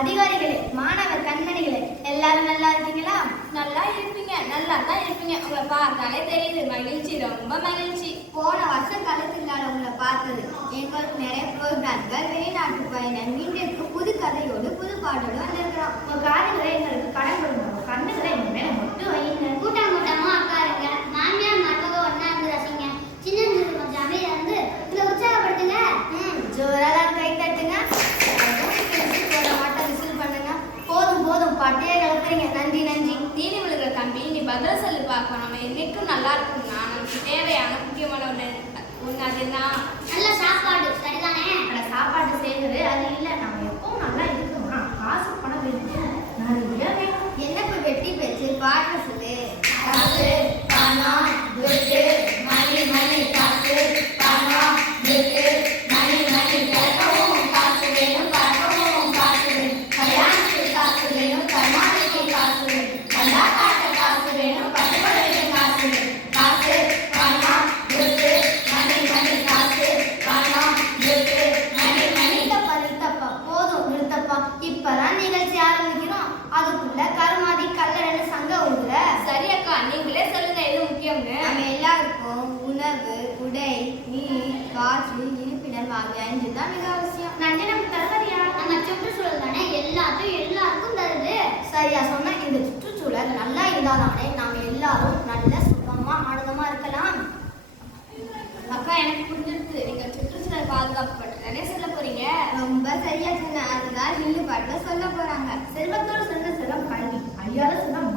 அதிகாரிகளே, மாணவர் கண்மணிகளே, எல்லாரும் நல்லா இருக்கீங்களா? நல்லா இருப்பீங்க, நல்லா தான் இருப்பீங்க. உங்களை பார்த்தாலே தெரியுது, மகிழ்ச்சி, ரொம்ப மகிழ்ச்சி. போன வருஷம் காலத்தினால உங்களை பார்த்தது. எங்களுக்கு நிறைய ப்ரோக்ராம்கள், வெளிநாட்டு பயணம், இன்றைக்கு புது கதையோடு புது பாட்டோடு வந்திருக்கிறோம். உங்க காதுகளை எங்களுக்கு கடன் கொடுங்க, கண்ணுகளை எங்க மேல மட்டும் வைங்க. கூட்டம் கூட்டமா உட்காருங்க. மாமியார் மருமக ஒன்னா இருந்து ரசிங்க. சின்ன கொஞ்சம் அமைதியா இருந்து இதை உற்சாகப்படுத்துங்க. ஜோரெல்லாம் கை தட்டுங்க. போதும் போதும், பட்டையை கலப்புறீங்க. நன்றி நன்றி. தீனி விழுகிற தம்பி, நீ பதில் சொல்லி பார்ப்போம். நம்ம என்னைக்கும் நல்லா இருக்கும்னா நமக்கு தேவையான முக்கியமான ஒன்று அதுன்னா நல்ல சாப்பாடு. சரிதானே? ஆனா சாப்பாடு செய்வது அது இல்லை. நம்ம எப்பவும் நல்லா இருக்கணும்னா காசு பணம் வெட்டி நிறைய வேணும். என்ன வெட்டி பேச்சு பாட்டு சொல்லு. காசு, பணம், துட்டு, மணி மணி, காசு, பணம், துட்டு, மணி மணி, பிறக்கவும் காசு வேணும், பறக்கவும் காசு வேணும், கல்யாணத்துக்கு காசு வேணும், கல்யாணத்துக்கு காசு வேணும், நல்லா காட்ட காசு வேணும், பட்டுப்படைக்கு காசு வேணும். காசு, பணம், துட்டு, மணி மணி, காசு, பணம், துட்டு, மணி மணி. நிறுத்தப்பா, போதும் நிறுத்தப்பா. இப்பதான் நிகழ்ச்சி ஆரம்பிக்கிறோம், அதுக்குள்ள கருமாதி கல்லறைன்னு சங்க உள்ள. சரி அக்கா, நீங்களே சொல்லுங்க எது முக்கியம்னு. நம்ம எல்லாருக்கும் உணவு, உடை, நீர், காற்று, இருப்பிடம் ஆகிய 5 தான் மிக அவசியம். நன்றி நமக்கு தருவதியா? நம்ம சுற்றுச்சூழல் தானே எல்லாத்தையும் எல்லாருக்கும் தருது. சரியா சொன்ன. இந்த சுற்றுச்சூழல் நல்லா இருந்தாதானே நாம எல்லாரும் நல்ல சுகமா ஆனந்தமா இருக்கலாம். அக்கா, எனக்கு புரிஞ்சிருக்கு. நீங்க சுற்றுச்சூழல் பாதுகாப்பு பற்றி தானே சொல்ல போறீங்க. ரொம்ப சரியா சொன்ன. அதுதான் நில்லு பாட்டுல சொல்ல போறாங்க. செல்வத்தோடு சேர்ந்த செல்வம் கல்வி, அழியாத செல்வம்